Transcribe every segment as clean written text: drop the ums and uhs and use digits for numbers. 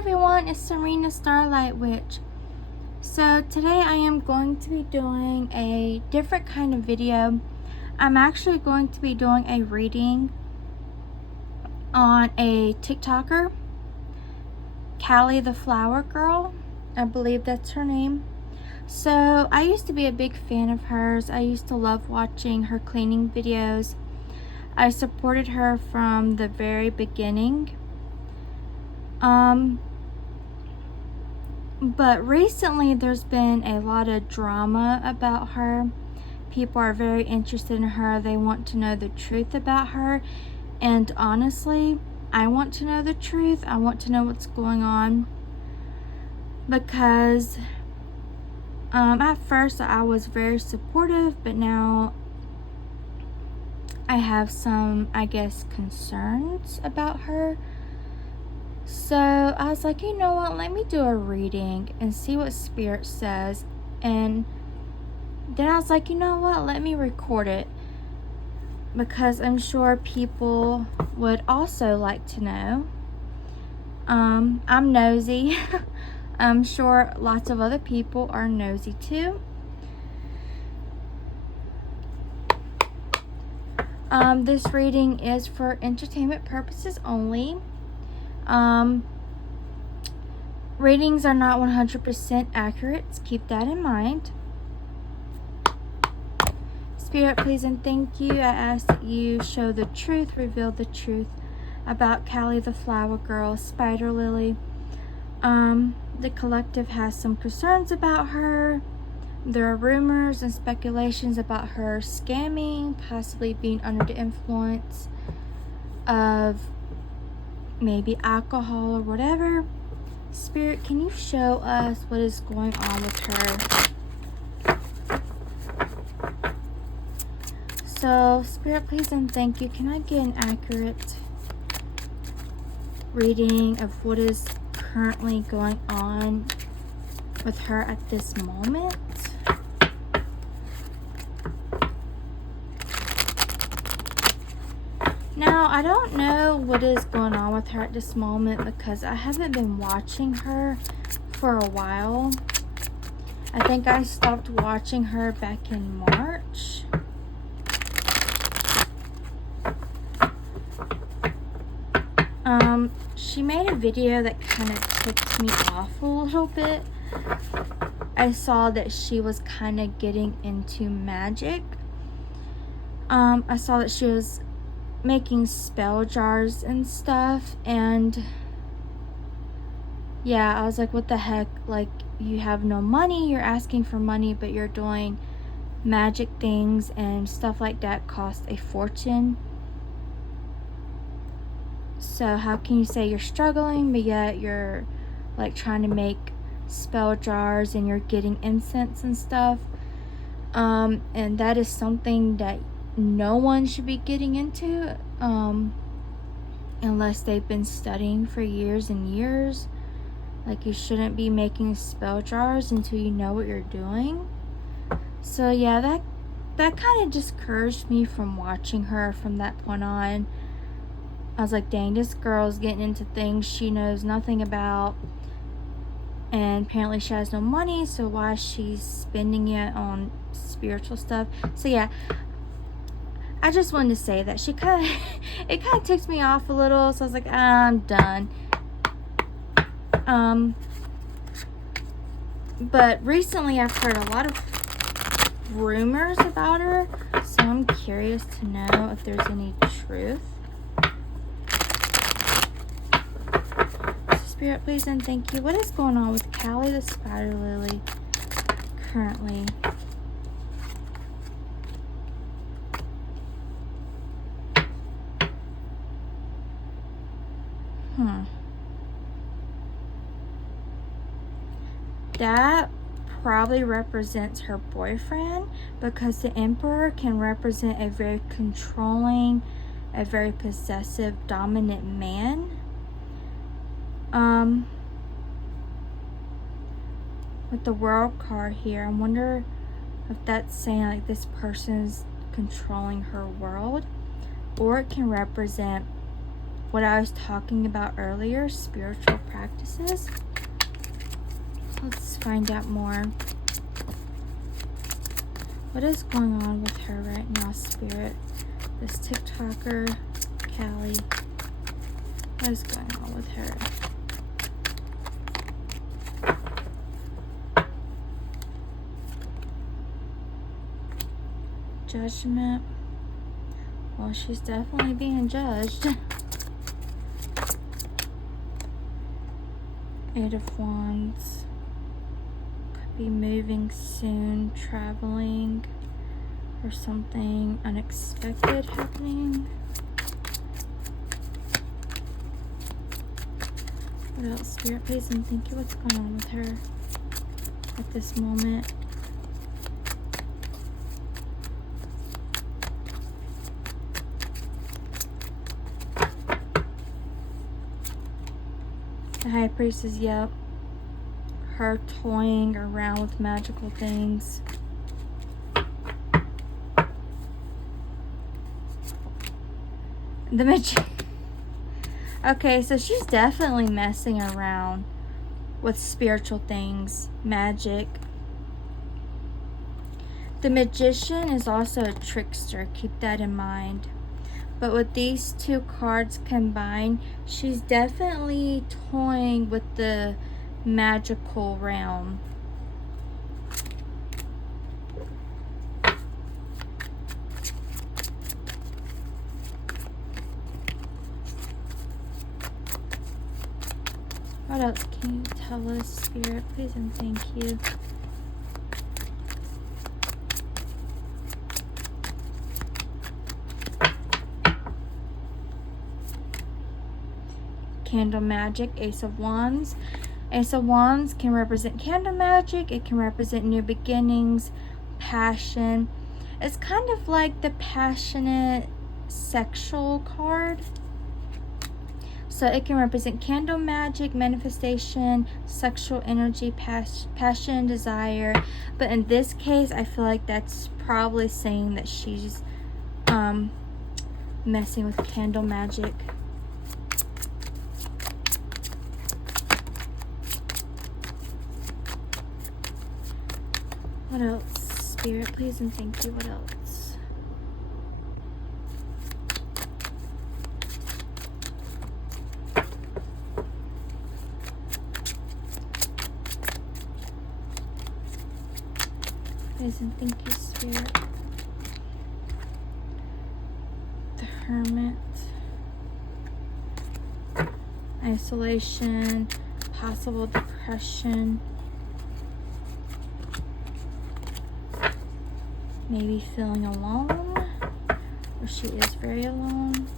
everyone, it's Serena Starlight Witch. So today I am going to be doing a different kind of video. I'm actually going to be doing a reading on a TikToker, Kahlietheflowergirl. I believe that's her name. So I used to be a big fan of hers. I used to love watching her cleaning videos. I supported her from the very beginning. But recently there's been a lot of drama about her. People are very interested in her. They want to know the truth about her. And honestly, I want to know the truth. I want to know what's going on. Because at first I was very supportive, but now I have some, I guess, concerns about her. So I was like, you know what, let me do a reading and see what Spirit says. And then I was like, you know what, let me record it, because I'm sure people would also like to know. I'm nosy. I'm sure lots of other people are nosy too. This reading is for entertainment purposes only. Readings are not 100% accurate. Keep that in mind. Spirit, please and thank you. I ask that you show the truth, reveal the truth about Kahlietheflowergirl, Spider Lily. The collective has some concerns about her. There are rumors and speculations about her scamming, possibly being under the influence of maybe alcohol or whatever. Spirit, can you show us what is going on with her? So, Spirit, please and thank you. Can I get an accurate reading of what is currently going on with her at this moment? Now, I don't know what is going on with her at this moment because I haven't been watching her for a while. I think I stopped watching her back in March. She made a video that kind of ticked me off a little bit. I saw that she was kind of getting into magic. I saw that she was making spell jars and stuff, and yeah, I was like, what the heck? Like, you have no money, you're asking for money, but you're doing magic things and stuff like that cost a fortune. So how can you say you're struggling, but yet you're like trying to make spell jars and you're getting incense and stuff? And that is something that no one should be getting into unless they've been studying for years and years. Like, you shouldn't be making spell jars until you know what you're doing. So yeah, that kind of discouraged me from watching her from that point on. I was like, dang, this girl's getting into things she knows nothing about, and apparently she has no money, so why is she spending it on spiritual stuff? So yeah, I just wanted to say that it kind of ticks me off a little. So I was like, I'm done. But recently I've heard a lot of rumors about her, so I'm curious to know if there's any truth. So Spirit, please and thank you. What is going on with Callie the Spider Lily currently? That probably represents her boyfriend, because the Emperor can represent a very controlling, a very possessive, dominant man. With the World card here, I wonder if that's saying like this person's controlling her world, or it can represent what I was talking about earlier, spiritual practices. Let's find out more. What is going on with her right now, Spirit? This TikToker, Callie. What is going on with her? Judgment. Well, she's definitely being judged. Eight of Wands. Could be moving soon, traveling, or something unexpected happening. What else? Spirit, please, and thank you. What's going on with her at this moment? The High Priestess, yep. Her toying around with magical things. The Magician. Okay, so she's definitely messing around with spiritual things, magic. The Magician is also a trickster. Keep that in mind. But with these two cards combined, she's definitely toying with the magical realm. What else can you tell us, Spirit? Please and thank you. Candle magic, Ace of Wands. Ace of Wands can represent candle magic. It can represent new beginnings, passion. It's kind of like the passionate sexual card. So it can represent candle magic, manifestation, sexual energy, passion, desire. But in this case, I feel like that's probably saying that she's messing with candle magic. What else? Spirit, please and thank you. What else? Please and thank you, Spirit. The Hermit. Isolation. Possible depression. Maybe feeling alone, or she is very alone.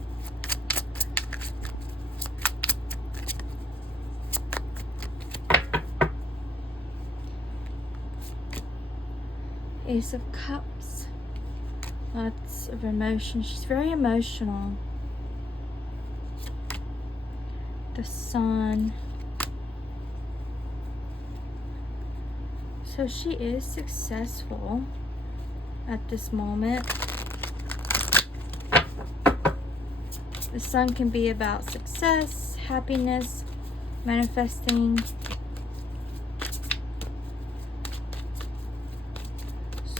Ace of Cups. Lots of emotion. She's very emotional. The Sun. So she is successful at this moment. The Sun can be about success, happiness, manifesting.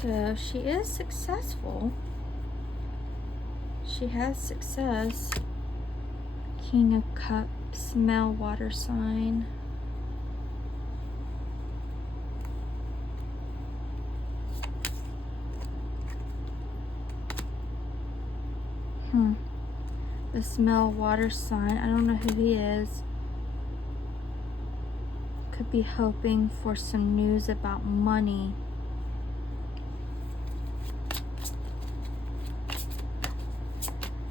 So she is successful. She has success. King of Cups, male water sign. This male water sign, I don't know who he is. Could be hoping for some news about money.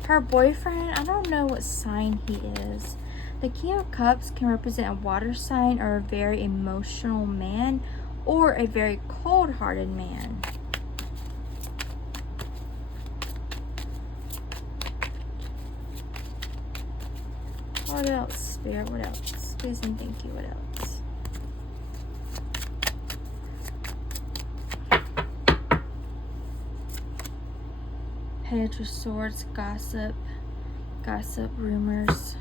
Her boyfriend, I don't know what sign he is. The King of Cups can represent a water sign or a very emotional man or a very cold-hearted man. What else, Spirit? What else? Please and thank you. What else? Page of Swords, gossip, Gossip, rumors.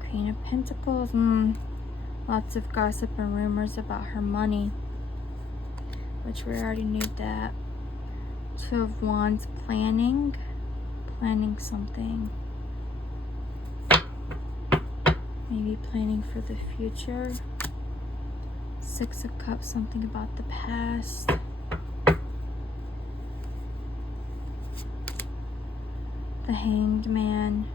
Queen of Pentacles. Lots of gossip and rumors about her money, which we already knew that. Two of Wands, planning something. Maybe planning for the future. Six of Cups, something about the past. The Hanged Man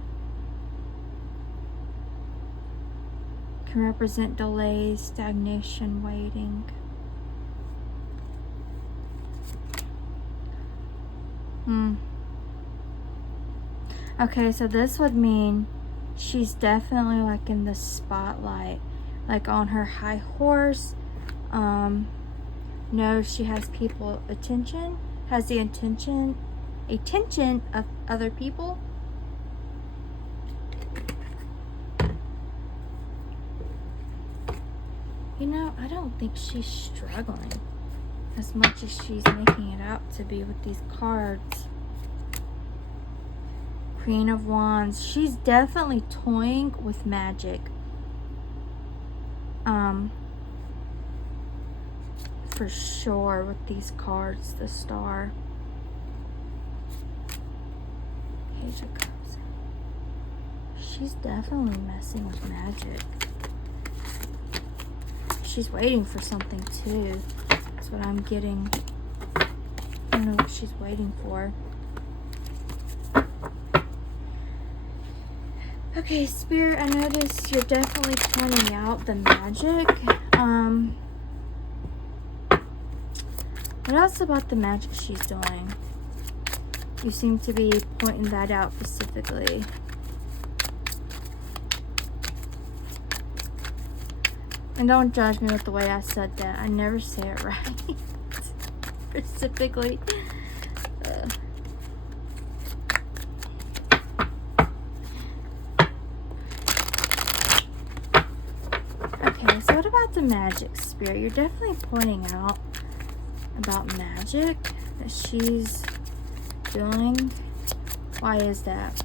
can represent delays, stagnation, waiting. Okay, so this would mean she's definitely like in the spotlight, like on her high horse. Knows she has people attention, has the attention of other people. You know, I don't think she's struggling as much as she's making it out to be with these cards. Queen of Wands. She's definitely toying with magic. For sure with these cards. The Star. Page of Cups. She's definitely messing with magic. She's waiting for something too. That's what I'm getting. I don't know what she's waiting for. Okay, Spirit, I noticed you're definitely pointing out the magic. What else about the magic she's doing? You seem to be pointing that out specifically. And don't judge me with the way I said that. I never say it right. Specifically. Okay, so what about the magic, Spirit? You're definitely pointing out about magic that she's doing. Why is that?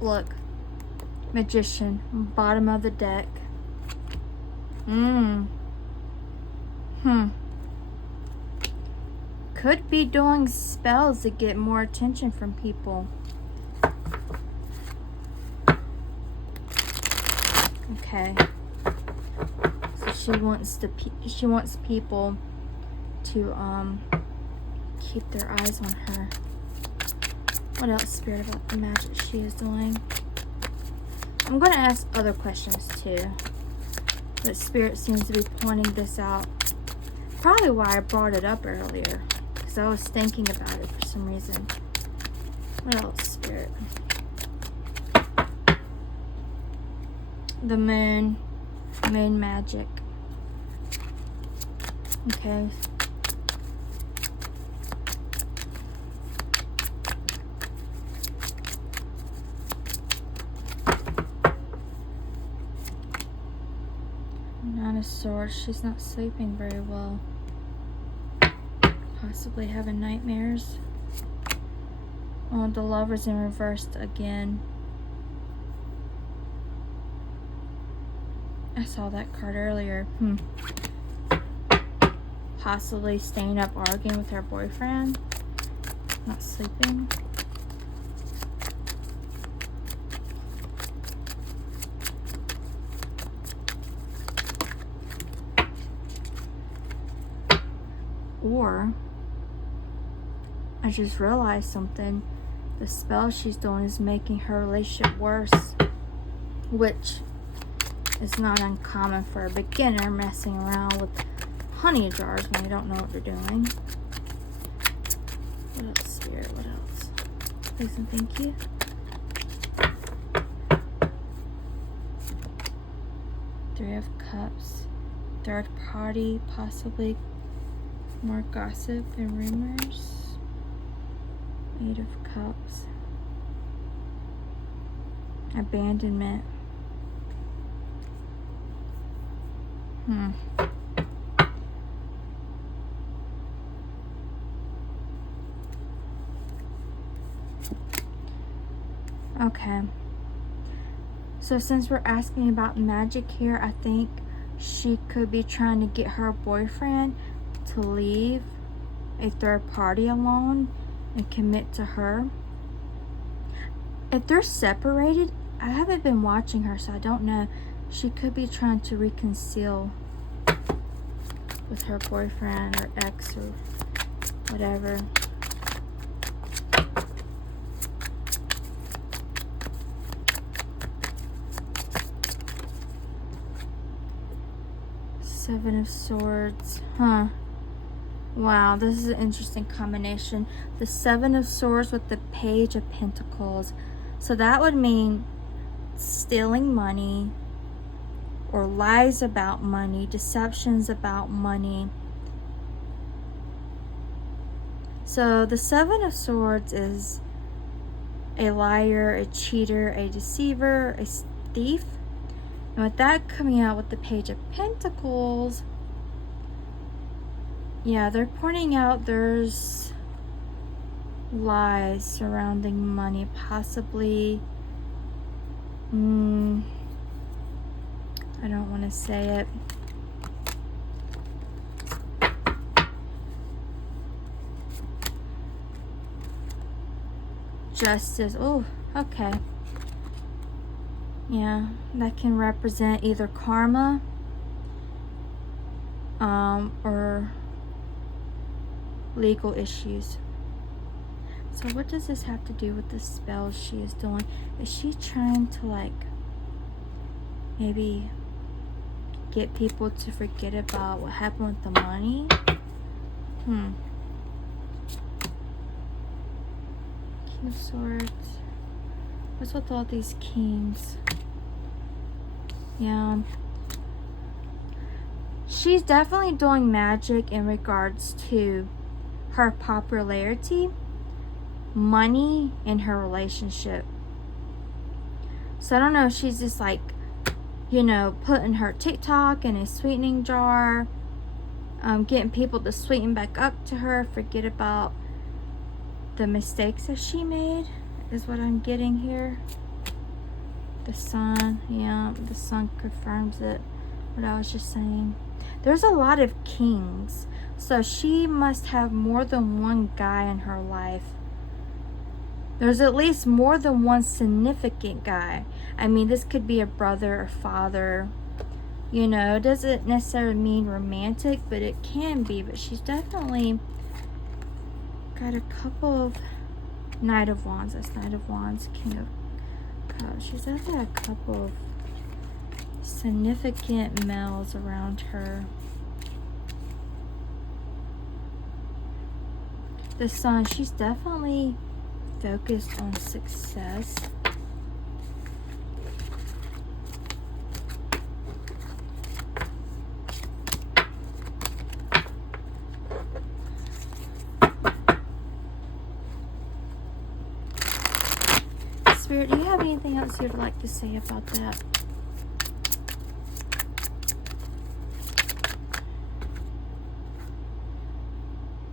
Look, Magician, bottom of the deck. Could be doing spells to get more attention from people. Okay. So she wants people to keep their eyes on her. What else, Spirit, about the magic she is doing? I'm going to ask other questions too. But Spirit seems to be pointing this out. Probably why I brought it up earlier. Because I was thinking about it for some reason. What else, Spirit? The moon. Moon magic. Okay. Nine of Swords. She's not sleeping very well. Possibly having nightmares. Oh, the Lover's in reversed again. I saw that card earlier. Possibly staying up arguing with her boyfriend. Not sleeping. Or I just realized something. The spell she's doing is making her relationship worse, which is not uncommon for a beginner, messing around with honey jars when you don't know what they're doing. What else, Spirit? What else? Please and thank you. Three of Cups. Third party, possibly more gossip and rumors. Eight of Cups. Abandonment. Okay. So since we're asking about magic here, I think she could be trying to get her boyfriend to leave a third party alone and commit to her. If they're separated, I haven't been watching her, so I don't know. She could be trying to reconcile with her boyfriend or ex or whatever. Seven of Swords. Wow, this is an interesting combination. The Seven of Swords with the Page of Pentacles. So that would mean stealing money or lies about money, deceptions about money. So the Seven of Swords is a liar, a cheater, a deceiver, a thief. And with that coming out with the Page of Pentacles, yeah, they're pointing out there's lies surrounding money, possibly. I don't want to say it. Justice. Oh, okay. Yeah, that can represent either karma or legal issues. So what does this have to do with the spells she is doing? Is she trying to, like, maybe get people to forget about what happened with the money? King of Swords. What's with all these kings? Yeah. She's definitely doing magic in regards to her popularity, money, and her relationship. So I don't know if she's just like, you know, putting her TikTok in a sweetening jar, getting people to sweeten back up to her, forget about the mistakes that she made, is what I'm getting here. The Sun, yeah, the Sun confirms it, what I was just saying. There's a lot of kings, so she must have more than one guy in her life. There's at least more than one significant guy. I mean, this could be a brother or father. You know, it doesn't necessarily mean romantic, but it can be. But she's definitely got a couple of Knight of Wands. That's Knight of Wands, King of Cups. She's definitely a couple of significant males around her. The Sun, she's definitely focused on success. Spirit, do you have anything else you'd like to say about that?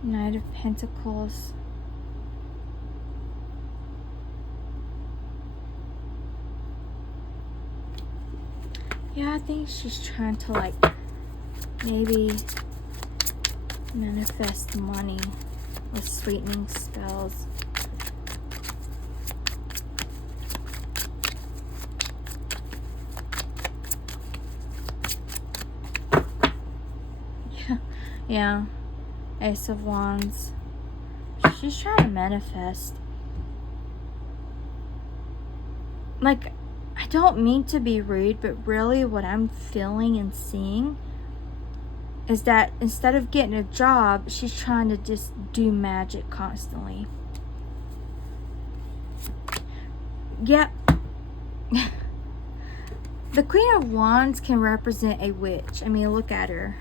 Knight of Pentacles. Yeah, I think she's trying to, like, maybe manifest money with sweetening spells. Yeah. Ace of Wands. She's trying to manifest. Like, I don't mean to be rude, but really what I'm feeling and seeing is that instead of getting a job, she's trying to just do magic constantly. Yep. The Queen of Wands can represent a witch. I mean, look at her.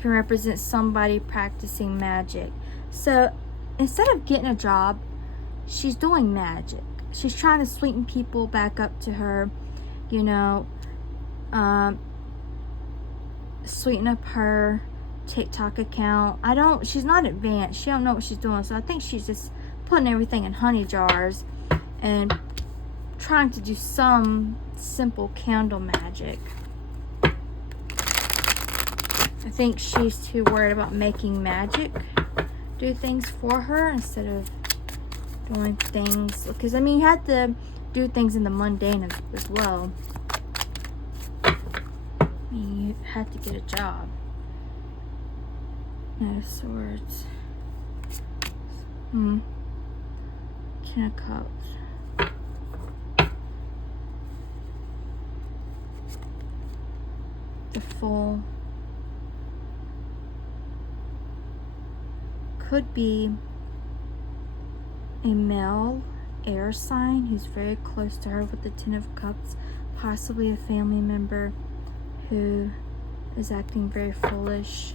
Can represent somebody practicing magic. So instead of getting a job, she's doing magic. She's trying to sweeten people back up to her, you know. sweeten up her TikTok account. She's not advanced. She don't know what she's doing. So I think she's just putting everything in honey jars and trying to do some simple candle magic. I think she's too worried about making magic do things for her instead of doing things, because I mean, you have to do things in the mundane as well. I mean, you have to get a job. Knight of Swords. Ten of Cups. The Fool. Could be a male air sign who's very close to her with the Ten of Cups, possibly a family member who is acting very foolish.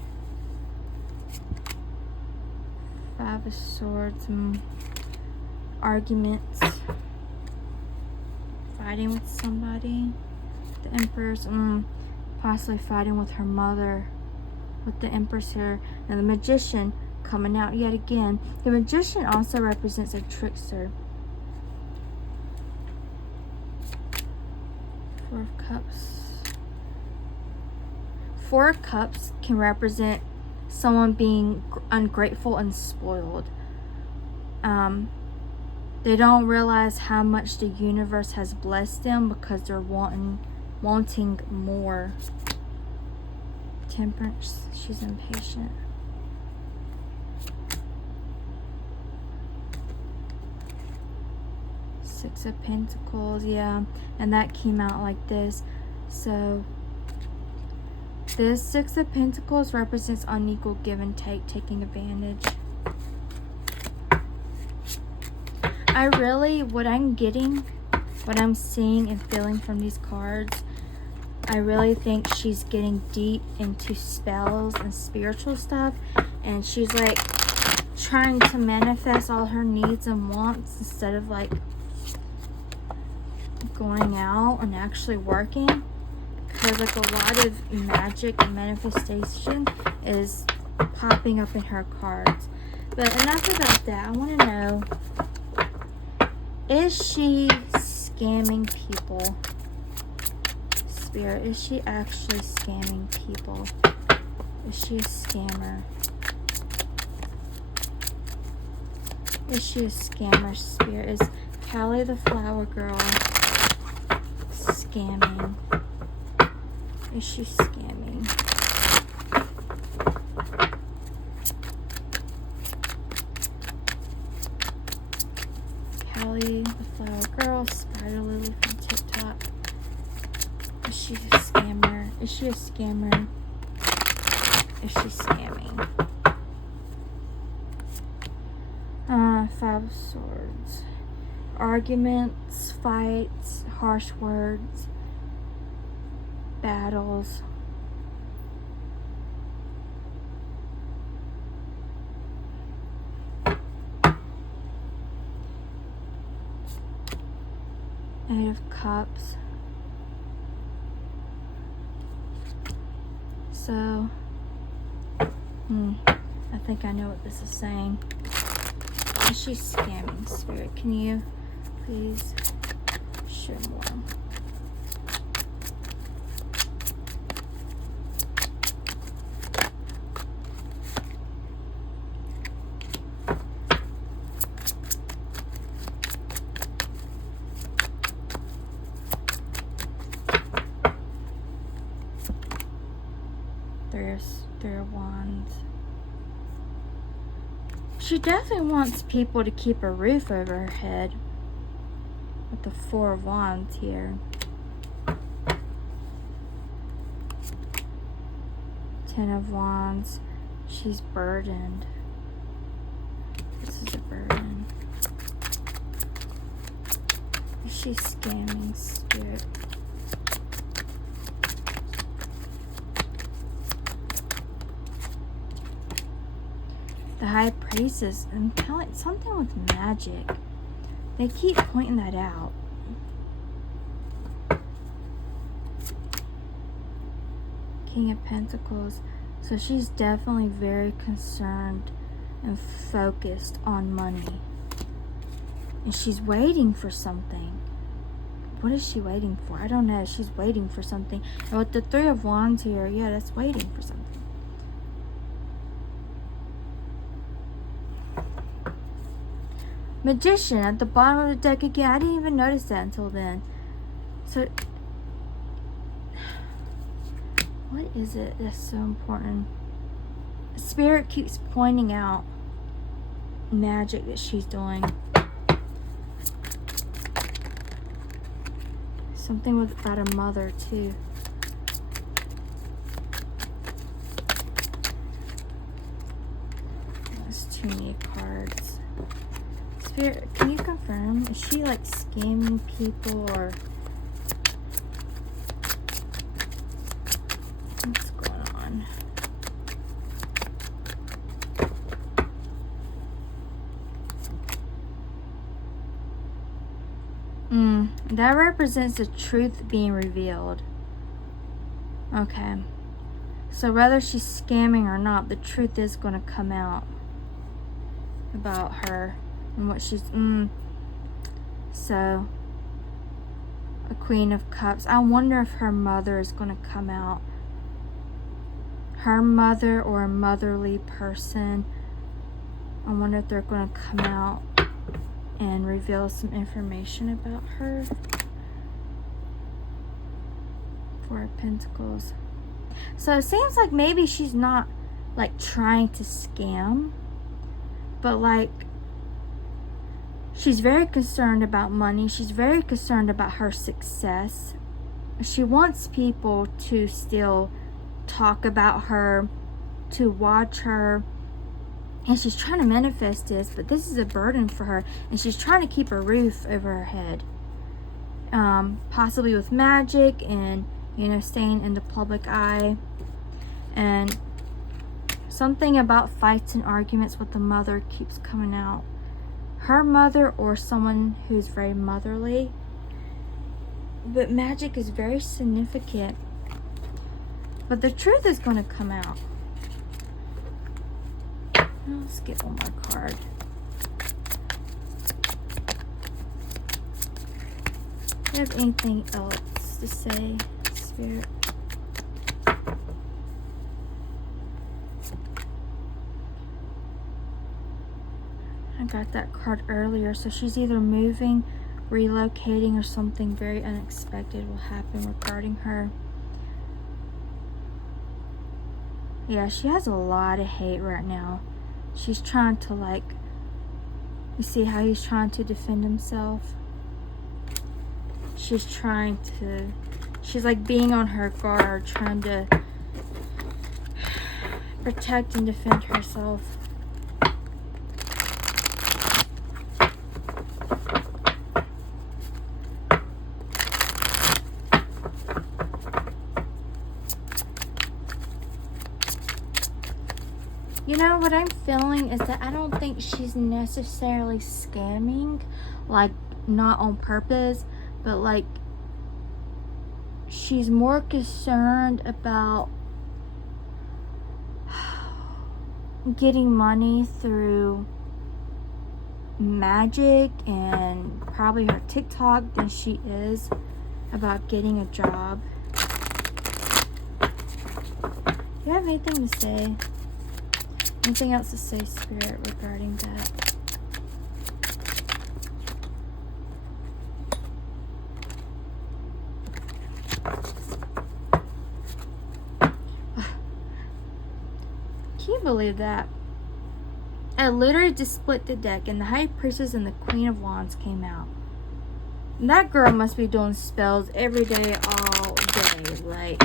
Five of Swords, arguments, fighting with somebody. The Empress, possibly fighting with her mother, with the Empress here. And the Magician coming out yet again. The Magician also represents a trickster. Four of Cups. Four of Cups can represent someone being ungrateful and spoiled. They don't realize how much the universe has blessed them because they're wanting more. Temperance, she's impatient. Six of Pentacles, yeah, and that came out like this. So this Six of Pentacles represents unequal give and take, taking advantage. What I'm seeing and feeling from these cards, I really think she's getting deep into spells and spiritual stuff, and she's like trying to manifest all her needs and wants instead of like going out and actually working, because like a lot of magic and manifestation is popping up in her cards. But enough about that. I want to know, is she scamming people? Spirit, is she actually scamming people? Is she a scammer? Is she a scammer, Spirit? Is Kahlietheflowergirl scamming? Is she scamming? Kahlietheflowergirl, Spider Lily from TikTok. Is she a scammer? Is she a scammer? Is she scamming? Five of Swords. Arguments, fights, harsh words, battles. Eight of Cups. So, I think I know what this is saying. Is she scamming, Spirit? Can you please share more? Three of Wands. She definitely wants people to keep a roof over her head with the Four of Wands here. Ten of Wands. She's burdened. This is a burden. Is she scamming, Spirit? The High Priestess, and something with magic. They keep pointing that out. King of Pentacles. So she's definitely very concerned and focused on money. And she's waiting for something. What is she waiting for? I don't know. She's waiting for something. And with the Three of Wands here, yeah, that's waiting for something. Magician at the bottom of the deck again. I didn't even notice that until then. So, what is it that's so important? Spirit keeps pointing out magic that she's doing. Something about a mother too. That's too many cards. Spirit, can you confirm? Is she like scamming people or what's going on? That represents the truth being revealed. Okay. So whether she's scamming or not, the truth is going to come out about her and what she's... So, a Queen of Cups. I wonder if her mother is going to come out. Her mother or a motherly person. I wonder if they're going to come out and reveal some information about her. Four of Pentacles. So it seems like maybe she's not like trying to scam, but like she's very concerned about money. She's very concerned about her success. She wants people to still talk about her, to watch her. And she's trying to manifest this, but this is a burden for her. And she's trying to keep a roof over her head. Possibly with magic and, you know, staying in the public eye. And something about fights and arguments with the mother keeps coming out. Her mother or someone who's very motherly. But magic is very significant. But the truth is going to come out. Let's get one more card. Do you have anything else to say, Spirit? I got that card earlier. So she's either moving, relocating, or something very unexpected will happen regarding her. Yeah, she has a lot of hate right now. She's trying to like, you see how he's trying to defend himself? She's trying to, she's like being on her guard, trying to protect and defend herself. You know, what I'm feeling is that I don't think she's necessarily scamming, like not on purpose, but like she's more concerned about getting money through magic and probably her TikTok than she is about getting a job. Do you have anything to say? Anything else to say, Spirit, regarding that? Can you believe that? I literally just split the deck and the High Priestess and the Queen of Wands came out. And that girl must be doing spells every day, all day. Like,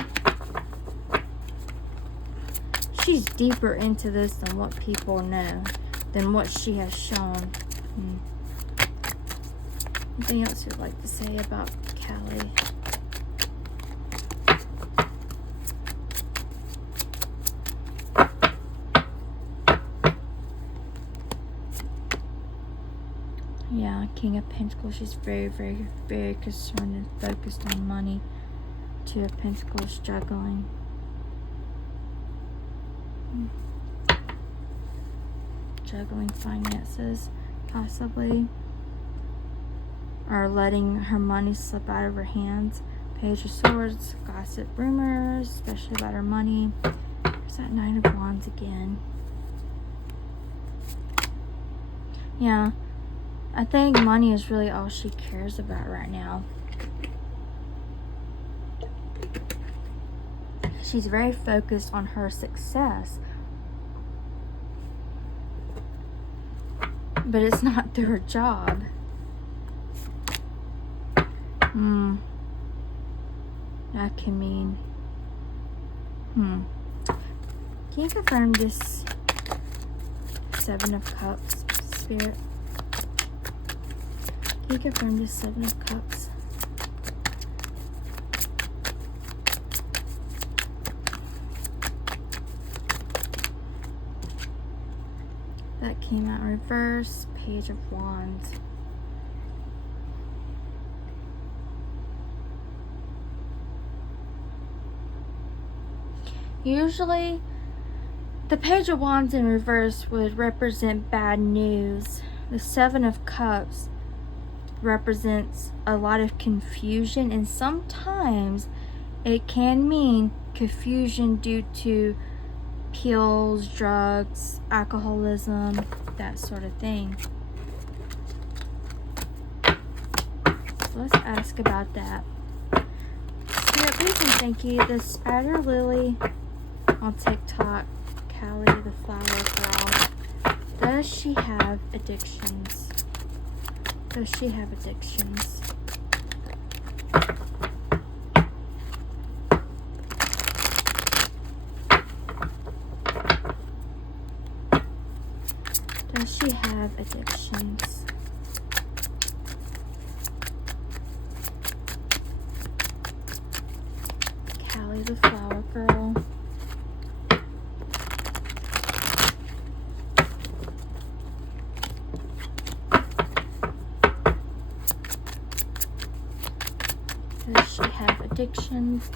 she's deeper into this than what people know, than what she has shown. Anything else you'd like to say about Callie? Yeah, King of Pentacles. She's very, very, very concerned and focused on money. Two of Pentacles, juggling. Juggling finances, possibly. Or letting her money slip out of her hands. Page of Swords, gossip, rumors, especially about her money. There's that Nine of Wands again. Yeah, I think money is really all she cares about right now. She's very focused on her success. But it's not through her job. That can mean... Can you confirm this Seven of Cups, Spirit? Can you confirm this Seven of Cups? That came out reverse. Page of Wands. Usually, the Page of Wands in reverse would represent bad news. The Seven of Cups represents a lot of confusion, and sometimes it can mean confusion due to pills, drugs, alcoholism, that sort of thing. So let's ask about that. Spirit, please and thank you. The Spider Lily on TikTok, Kahlietheflowergirl. Does she have addictions? Does she have addictions? Does she have addictions? Kahlietheflowergirl. Does she have addictions?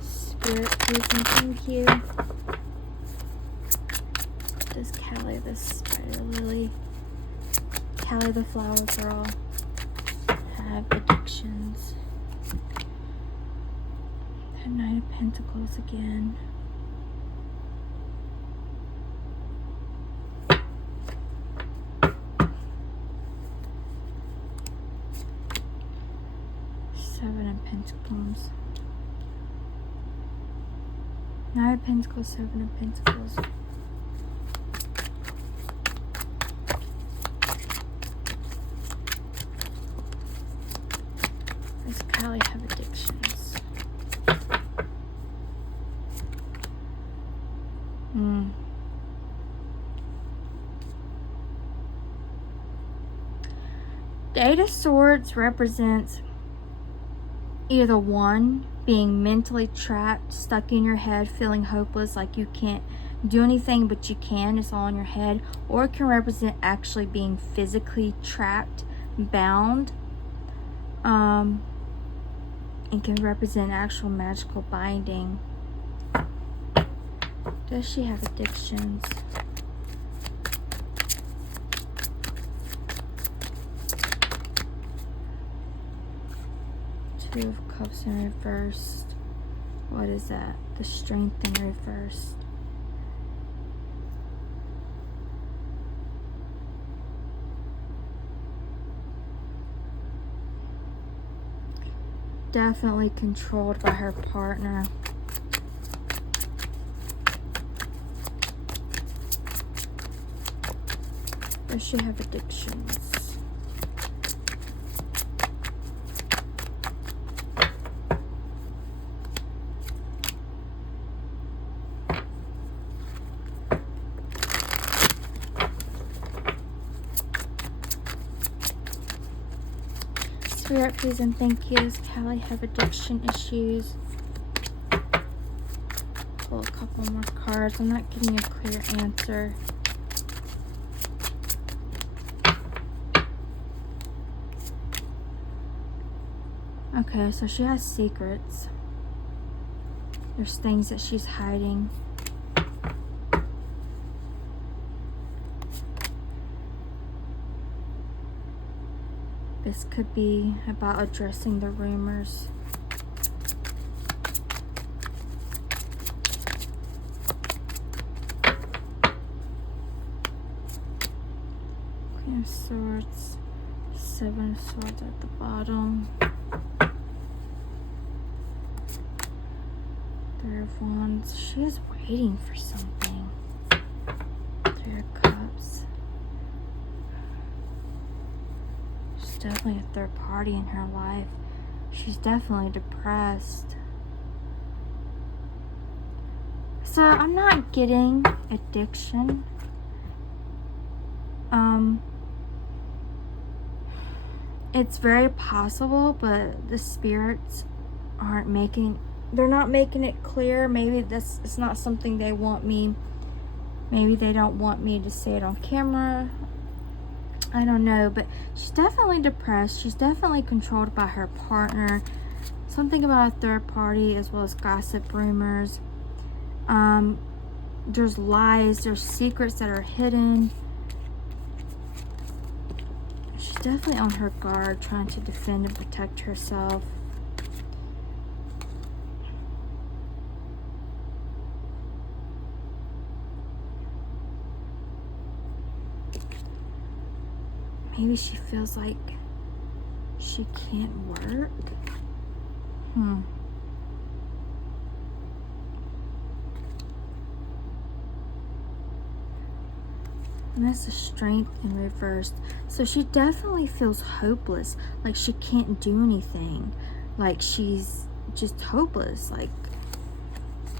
Spirit, please and thank you. Does Callie the Spider Lily, Kahlietheflowergirl, have addictions? The Knight of Pentacles again. Seven of Pentacles. Nine of Pentacles, Seven of Pentacles. Does Callie have addictions? The Eight of Swords represents either one, being mentally trapped, stuck in your head, feeling hopeless, like you can't do anything but you can, it's all in your head, or it can represent actually being physically trapped, bound. It can represent actual magical binding. Does she have addictions? Two of Cups in reverse. What is that? The Strength in reverse. Definitely controlled by her partner. Does she have addictions? Spirit, please and thank you. Does Callie have addiction issues? Pull a couple more cards. I'm not getting a clear answer. Okay, so she has secrets. There's things that she's hiding. This could be about addressing the rumors. Queen of Swords, Seven of Swords at the bottom. Three of Wands. She is waiting for something. Three of Cups. There's definitely a third party in her life. She's definitely depressed. So I'm not getting addiction. It's very possible, but the spirits they're not making it clear. Maybe it's not something they want me. Maybe they don't want me to say it on camera. I don't know, but she's definitely depressed. She's definitely controlled by her partner. Something about a third party, as well as gossip, rumors. There's lies, there's secrets that are hidden. She's definitely on her guard, trying to defend and protect herself. Maybe she feels like she can't work. And that's the Strength in reverse. So she definitely feels hopeless. Like she can't do anything. Like she's just hopeless. Like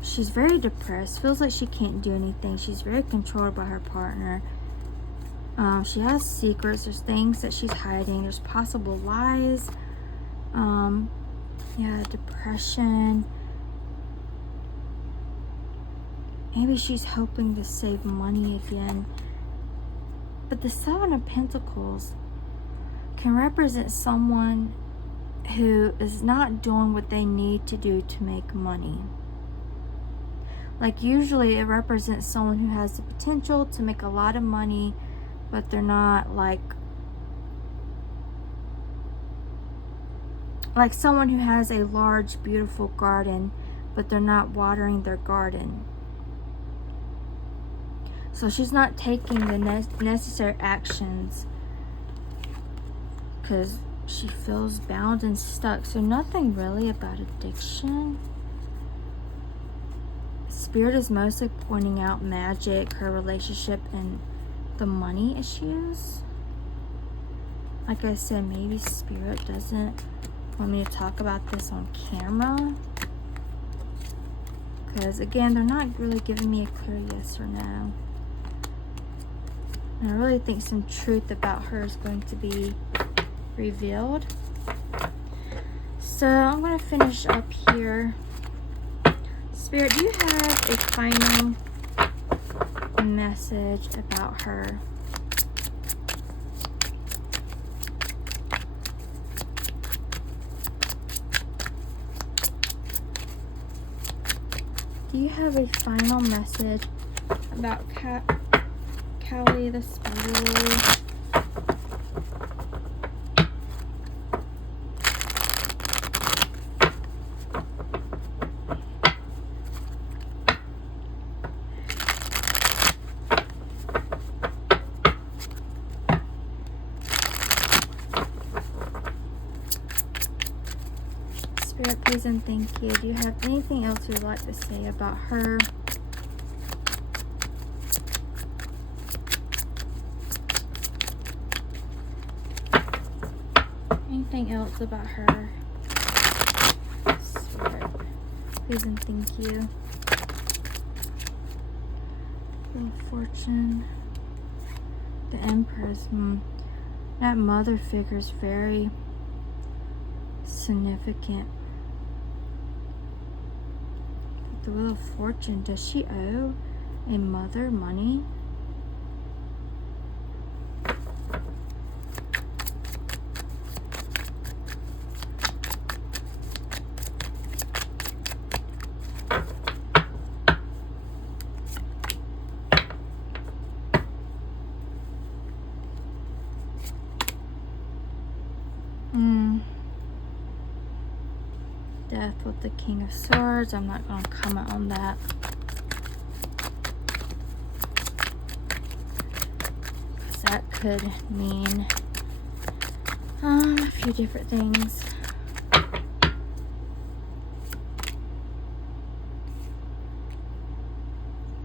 she's very depressed. Feels like she can't do anything. She's very controlled by her partner. She has secrets. There's things that she's hiding. There's possible lies. Yeah, depression. Maybe she's hoping to save money again. But the Seven of Pentacles can represent someone who is not doing what they need to do to make money. Like usually it represents someone who has the potential to make a lot of money, but they're not like someone who has a large, beautiful garden, but they're not watering their garden. So she's not taking the necessary actions because she feels bound and stuck. So nothing really about addiction. Spirit is mostly pointing out magic, her relationship, and the money issues. Like I said, maybe Spirit doesn't want me to talk about this on camera. Because again, they're not really giving me a clear yes or no. And I really think some truth about her is going to be revealed. So I'm going to finish up here. Spirit, do you have a final message about her? Do you have a final message about Callie the Spider Lily? Spirit, please and thank you. Do you have anything else you'd like to say about her? Anything else about her? Spirit, please and thank you. Wheel of Fortune. The Empress. That mother figure is very significant. The Wheel of Fortune. Does she owe a mother money? Death with the King of Swords. I'm not going to comment on that. Because that could mean a few different things.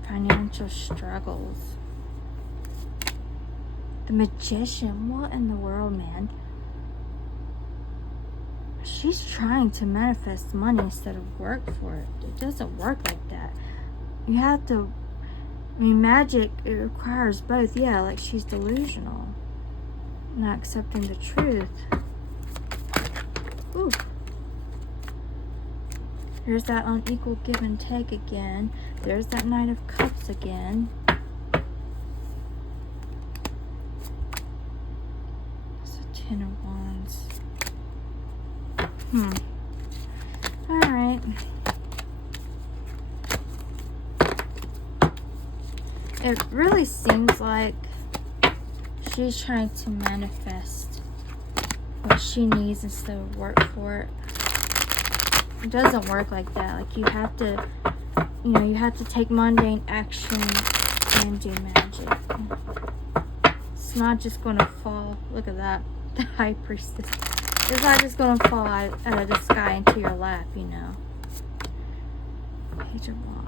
Financial struggles. The Magician. What in the world, man? She's trying to manifest money instead of work for it. It doesn't work like that. You have to... I mean, magic, it requires both. Yeah, like she's delusional. Not accepting the truth. Ooh. There's that unequal give and take again. There's that Knight of Cups again. It's a Ten of Wands. Alright. It really seems like she's trying to manifest what she needs instead of work for it. It doesn't work like that. Like, you have to, you have to take mundane action and do magic. It's not just going to fall. Look at that. The High Priestess. It's not just going to fall out of the sky into your lap, you know. Page of Wands.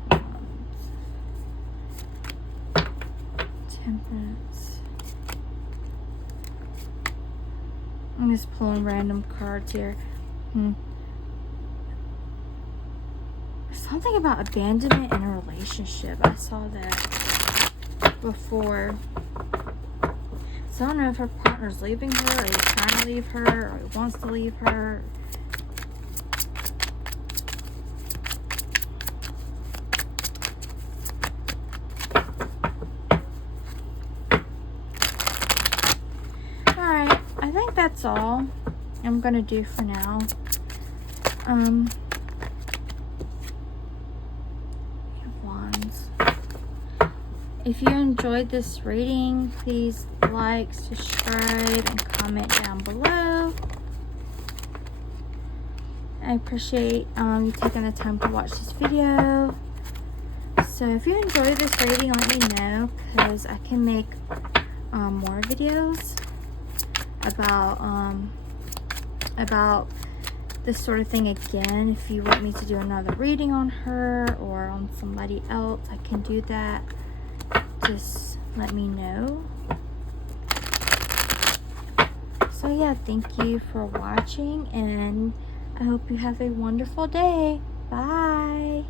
Temperance. I'm just pulling random cards here. Something about abandonment in a relationship. I saw that before. So I don't know if her partner's leaving her, or he's trying to leave her, or he wants to leave her. Alright, I think that's all I'm gonna do for now. Wands. If you enjoyed this reading, please like, subscribe, and comment down below. I appreciate you taking the time to watch this video. So if you enjoyed this reading, let me know, because I can make more videos about this sort of thing again. If you want me to do another reading on her or on somebody else, I can do that. Just let me know. So yeah, thank you for watching, and I hope you have a wonderful day. Bye.